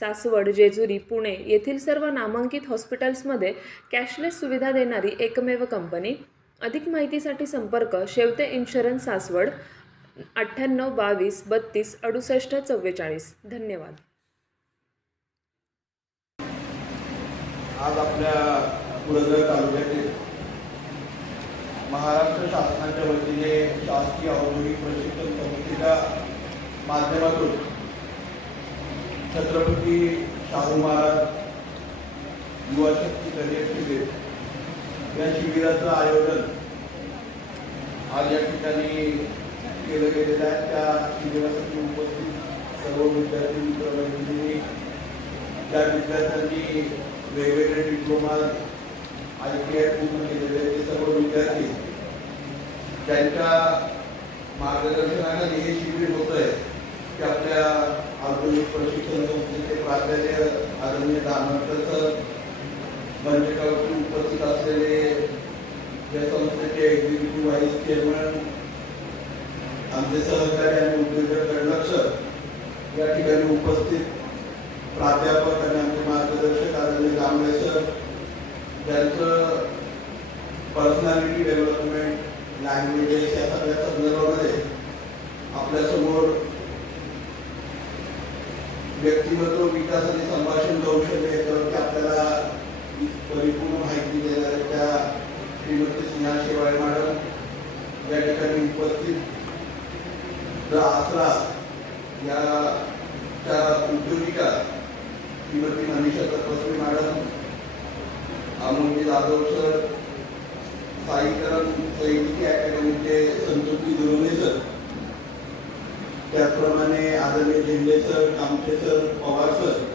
सासवड जेजुरी पुणे येथील सर्व नामांकित हॉस्पिटल्समध्ये कॅशलेस सुविधा देणारी एकमेव कंपनी. अधिक माहितीसाठी संपर्क शेवते इन्शुरन्स सासवड अठ्ठ्याण्णव बावीस बत्तीस अडुसष्ट चव्वेचाळीस. धन्यवाद. आज आपल्या पुरंदर तालुक्यातील महाराष्ट्र शासनाच्या वतीने शासकीय औद्योगिक प्रशिक्षण समितीच्या माध्यमातून छत्रपती शाहू महाराज युवा शक्ती करिअर शिबिर. या शिबिराचं आयोजन आज या ठिकाणी केलं गेलेलं आहे. त्या शिबिरासाठी उपस्थित सर्व विद्यार्थी मित्रमैत्रिणी त्या विद्यार्थ्यांनी वेगवेगळे डिप्लोमा आय टी आय पूर्ण केलेले ते सर्व विद्यार्थी त्यांच्या मार्गदर्शनाखाली हे शिबिर होत आहे की आपल्या औद्योगिक प्रशिक्षण संस्थेचे प्राचार्य आदरणीय दानवकर सर मंचकावरती उपस्थित असलेले या संस्थेचे एक्झिक्युटिव्ह व्हाईस चेअरमन आमचे सहकारी आणि उद्योजक लक्ष या ठिकाणी उपस्थित प्राध्यापक आणि आमचे मार्गदर्शक आदरणीय कांबळे सर ज्यांचं पर्सनॅलिटी डेव्हलपमेंट लँग्वेजेस या सगळ्या संदर्भामध्ये आपल्यासमोर व्यक्तिमत्व संभाषण आणि संभाषण कौशल्य याच्यावरती आपल्याला परिपूर्ण माहिती देणाऱ्या त्या श्रीमती स्नेहा शेवाळे मॅडम या ठिकाणी उपस्थित. द आसरा या त्या उद्योगिका श्रीमती मनीषा तपस्वी मॅडम अमोलजी जाधव सर साईकरण सैनिकी अकॅडमीचे संतोषी दुरुने सर त्याचप्रमाणे आदरणीय Zende sir Kamthe sir Pawar sir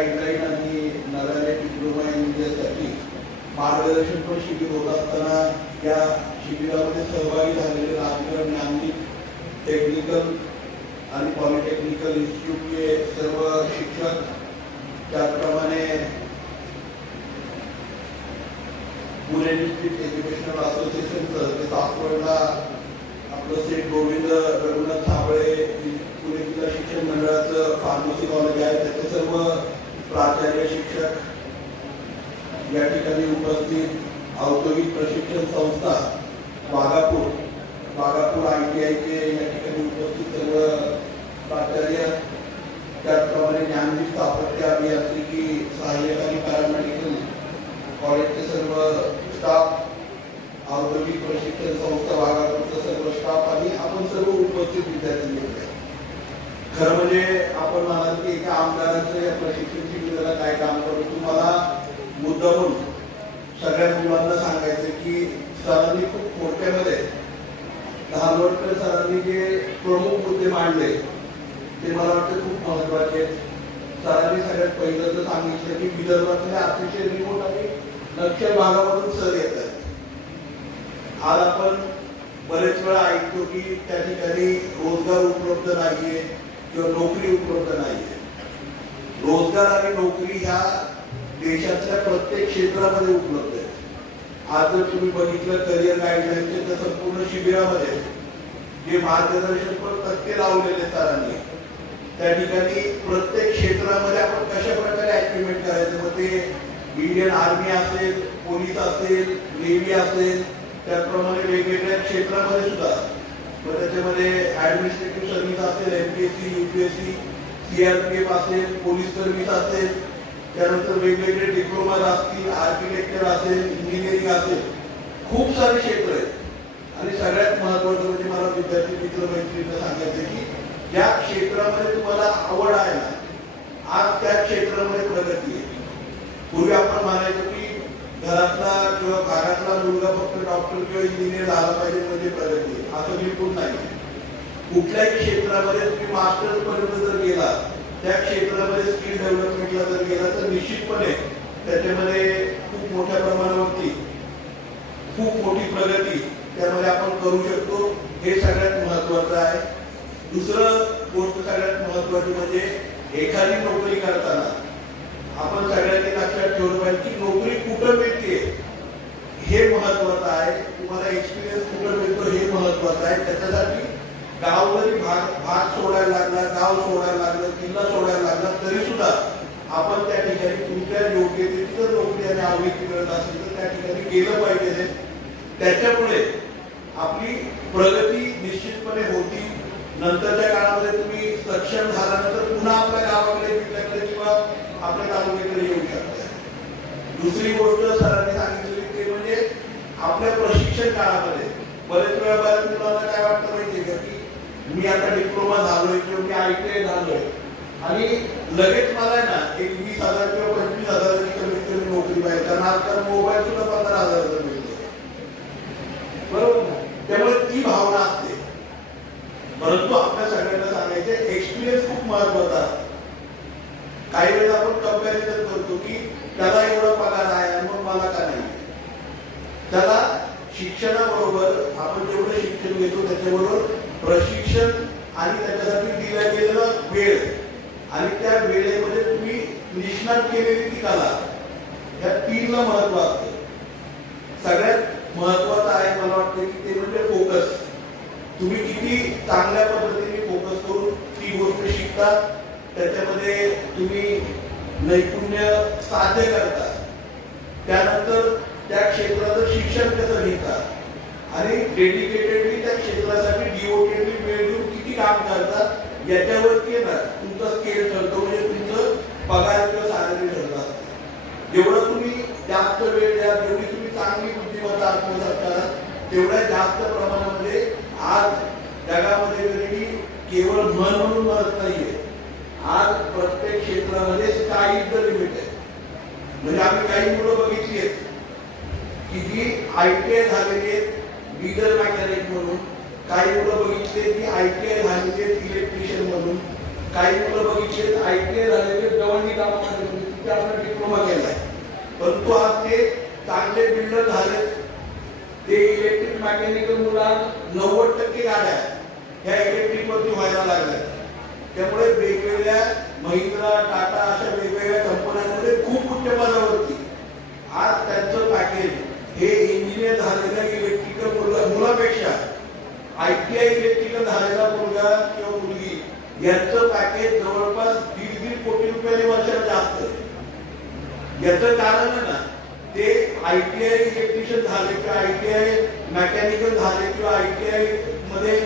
मार्गदर्शन पण शिबिर होत. असताना या शिबिरामध्ये सहभागी झालेले राजकीय ज्ञानिक टेक्निकल आणि पॉलिटेक्निकल इन्स्टिट्यूटचे सर्व शिक्षक त्याचप्रमाणे पुणे डिस्ट्रिक्ट एज्युकेशनल असोसिएशनचं ते सासवडला आपलं श्री गोविंद रघुनाथ साबळे पुणे जिल्हा शिक्षण मंडळाचं फार्मसी कॉलेज आहे. त्याचे सर्व प्राचार्य शिक्षक या ठिकाणी उपस्थित औद्योगिक प्रशिक्षण संस्था वाघापूर वाघापूर आय टी आयचे या ठिकाणी उपस्थित सर्व प्राचार्य, त्याचप्रमाणे ज्ञानदीप स्थापत्य अभियांत्रिकी सहाय्यक आणि पॅरामेडिकल कॉलेजचे सर्व स्टाफ औद्योगिक प्रशिक्षण संस्था वाघापूरचा सर्व स्टाफ आणि आपण सर्व उपस्थित विद्यार्थी खरं म्हणजे आपण म्हणाल की एका आमदाराचं सर येतात आज आपण बरेच वेळा ऐकतो की त्या ठिकाणी रोजगार उपलब्ध नाहीये किंवा नोकरी उपलब्ध नाहीये. रोजगार आणि नोकरी ह्या देशातल्या प्रत्येक क्षेत्रामध्ये उपलब्ध आहेत. आज जर तुम्ही बघितलं करिअर गाईडलाईनच्या त्या संपूर्ण शिबिरामध्ये जे मार्गदर्शन पण तक्ते लावलेले सरांनी त्या ठिकाणी प्रत्येक क्षेत्रामध्ये आपण कशा प्रकारे ऍक्टिव्हेट करायचं? मग ते इंडियन आर्मी असेल पोलीस असेल नेव्ही असेल त्याचप्रमाणे वेगवेगळ्या क्षेत्रामध्ये सुद्धा. मग त्याच्यामध्ये ऍडमिनिस्ट्रेटिव्ह सर्व्हिस असेल एमपीएससी पी एफ असेल पोलीस सर्व्हिस असेल त्यानंतर वेगवेगळे डिप्लोमा असतील आर्किटेक्चर असेल इंजिनिअरिंग असेल. खूप सारे क्षेत्र आहेत. आणि सगळ्यात महत्वाचं म्हणजे मला विद्यार्थी मित्र मैत्रिणींना सांगायचं की ज्या क्षेत्रामध्ये तुम्हाला आवड आहे ना आज त्या क्षेत्रामध्ये प्रगती आहे. पूर्वी आपण मानायचं घरातला किंवा भागातला मुलगा फक्त डॉक्टर किंवा इंजिनियर झाला पाहिजे म्हणजे प्रगती. असं बिलकुल नाही. कुठल्याही क्षेत्रामध्ये तुम्ही मास्टर्स पर्यंत जर गेला त्या क्षेत्रामध्ये स्किल डेव्हलपमेंटला जर गेला तर निश्चितपणे त्याच्यामध्ये खूप मोठ्या प्रमाणावरती खूप मोठी प्रगती त्यामध्ये आपण करू शकतो. हे सगळ्यात महत्वाचं आहे. दुसरं गोष्ट सगळ्यात महत्वाची म्हणजे एखादी नोकरी करताना आपण सगळ्यांनी लक्षात ठेवलं पाहिजे की नोकरी कुठं मिळते हे महत्वाचं आहे. तुम्हाला एक्सपिरियन्स कुठं मिळतो हे महत्वाचं आहे. त्याच्यासाठी गाव जरी भाग भाग सोडायला लागला गाव सोडायला लागलं जिल्हा सोडायला लागला तरी सुद्धा आपण त्या ठिकाणी तुमच्या योग्यतेची जर नोकरी आणि आवडीची मिळत असेल तर त्या ठिकाणी गेलं पाहिजे. त्याच्यामुळे आपली प्रगती निश्चितपणे होती. नंतरच्या काळामध्ये तुम्ही सक्षम झाल्यानंतर पुन्हा आपल्या गावात जिल्ह्याकडे किंवा आपल्या तालुक्याकडे येऊ शकता दुसरी गोष्ट सरांनी सांगितलेली ते म्हणजे आपल्या प्रशिक्षण काळामध्ये बरेच वेळा बऱ्याच मुलांना काय वाटतं माहितीये का की मी आता डिप्लोमा झालोय किंवा मी आय टी आय झालोय. आणि लगेच मला ना एक वीस हजार किंवा पंचवीस हजाराची कमीत कमी नोकरी पाहिजे. कारण आजकाल मोबाईल सुद्धा पंधरा हजाराचा मिळतो बरोबर ना? त्यामुळे ती भावना असते. परंतु आपल्या सगळ्यांना सांगायचे एक्सपिरियन्स खूप महत्त्वाचा असतो काही वेळेला आपण कंपॅरिझन करतो की त्याला एवढा पगार आहे आणि मग मला का नाही? त्याला शिक्षणाबरोबर आपण जेवढं शिक्षण घेतो त्याच्याबरोबर प्रशिक्षण आणि त्याच्यासाठी दिला गेलेला वेळ. आणि त्या वेळेमध्ये तुम्ही निष्णात केलेली ती कला. या तीनला महत्त्व असतं. सगळ्यात महत्वाचं आहे मला वाटतं की ते म्हणजे फोकस तुम्ही किती चांगल्या पद्धतीने फोकस करून ती गोष्ट शिकता त्याच्यामध्ये तुम्ही नैपुण्य साध्य करतात. त्यानंतर त्या क्षेत्राचं शिक्षण कसं घेतात? आणि डेडिकेटेडली त्या क्षेत्रासाठी डिओटेडली वेळ देऊन किती काम करतात? याच्यावरती आहे ना तुमचा स्केल ठरतो. म्हणजे तुमचं पगार किंवा सॅलरी ठरतात. जेवढं तुम्ही जास्त वेळ द्या जेवढी तुम्ही चांगली बुद्धिमत्ता आत्मसात करा तेवढ्या जास्त प्रमाणात आज जगामध्ये जरी केवळ मन म्हणून म्हणत नाहीये आज प्रत्येक क्षेत्रामध्ये स्काय इज द लिमिट आहे म्हणजे आम्ही काही मुलं बघितली आहेत. की जी आय टी आय झालेली आहेत डिझल मॅकॅनिक म्हणून. काही मुलं बघितले की आय टी आय झालेली आहेत इलेक्ट्रिशियन म्हणून. काही मुलं बघितले आय टी आय झालेले गव्हर्निंग कामामध्ये तिथे आपण डिप्लोमा केलाय परंतु आज ते चांगले बिल्डर झाले ते इलेक्ट्रिक मेकॅनिकल मुला नव्वद टक्के गाड्या ह्या इलेक्ट्रिकवरती व्हायला लागल्या त्यामुळे वेगवेगळ्या महिंद्रा टाटा अशा वेगवेगळ्या कंपन्यांमध्ये खूप उच्च पदावरती आज त्यांचं पॅकेज हे इंजिनियर झालेल्या इलेक्ट्रिकल मुलगा मुलापेक्षा आय टी आय इलेक्ट्रिकल झालेला मुलगा किंवा मुलगी यांचं पॅकेज जवळपास दीड दीड कोटी रुपयाने वर्षाला जास्त आहे. याचं कारण आहे ना ते आय टी आय इलेक्ट्रिशियन झाले किंवा आय टी आय मेकॅनिकल झाले किंवा आय टी आयमध्ये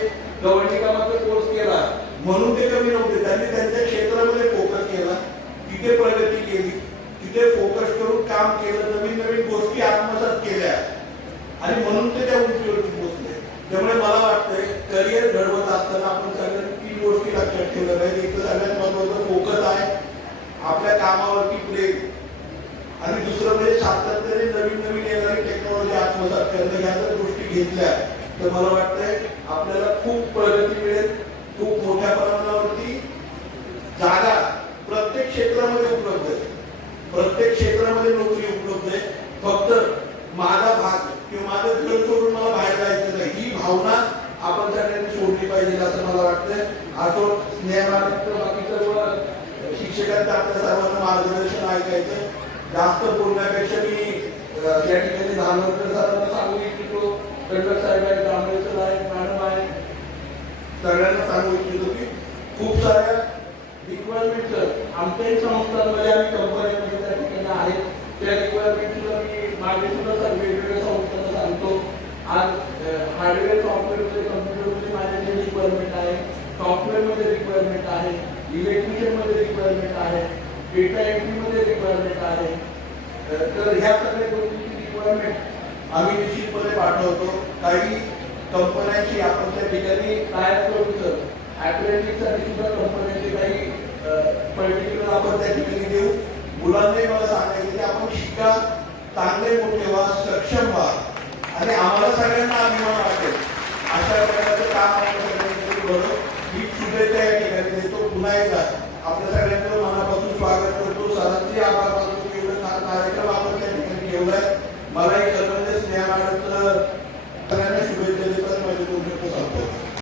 गव्हर्निंग कामाचा कोर्स केला म्हणून ते कमी नव्हते त्यांनी त्यांच्या क्षेत्रामध्ये फोकस केला तिथे प्रगती केली तिथे फोकस करून काम केलं नवीन नवीन गोष्टी आत्मसात केल्या. आणि म्हणून ते त्या उंचीवरती पोहोचले त्यामुळे मला वाटतंय करिअर घडवत असताना आपण सगळ्यांनी तीन गोष्टी लक्षात ठेवल्या पाहिजे. एक तर सगळ्यात महत्वाचं फोकस आहे आपल्या कामावरती प्रेम. आणि दुसरं म्हणजे सातत्याने नवीन नवीन येणारी टेक्नॉलॉजी आत्मसात करणं. ह्या जर गोष्टी घेतल्या तर मला वाटतंय आपल्याला खूप प्रगती मिळेल खूप मोठ्या प्रमाणावरती जागा प्रत्येक क्षेत्रामध्ये उपलब्ध आहे प्रत्येक क्षेत्रामध्ये नोकरी उपलब्ध आहे फक्त माझा भाग किंवा माझं घर सोडून मला बाहेर जायचं नाही ही भावना आपण सगळ्यांनी सोडली पाहिजे असं मला वाटतंय असो स्नेहमानंद बाकी सर्व शिक्षकांचं आपल्या सर्वांना मार्गदर्शन ऐकायचं जास्त बोलण्यापेक्षा मी अं, या ठिकाणी धानवडकर सरांना सांगू इच्छितो दंडक साहेब आहेत दामले सर आहेत मॅडम आहे सगळ्यांना सांगू इच्छितो की खूप साऱ्या रिक्वायरमेंट आमच्याही संस्थांमध्ये आणि कंपन्यांमध्ये त्या ठिकाणी आहेत त्या रिक्वायरमेंट मी मागे सुद्धा वेगवेगळ्या संस्थांना सांगतो. आज हार्डवेअर सॉफ्टवेअरमध्ये कम्प्युटरमध्ये माझ्याकडे रिक्वायरमेंट आहे सॉफ्टवेअरमध्ये रिक्वायरमेंट आहे इलेक्ट्रिशियनमध्ये रिक्वायरमेंट आहे डेटा एंट्रीमध्ये रिक्वायरमेंट आहे. तर ह्या सगळ्या गोष्टींची रिक्वायरमेंट आम्ही निश्चितपणे पाठवतो. काही कंपन्यांची आपण त्या ठिकाणी काय करू सर सुद्धा कंपन्यांचे काही पर्टिक्युलर आपण त्या ठिकाणी देऊ. मुलांनाही मला सांगायचं की आपण शिका चांगले मोठे व्हा सक्षम व्हा. आणि आम्हाला सगळ्यांना अभिमान वाटेल. अशा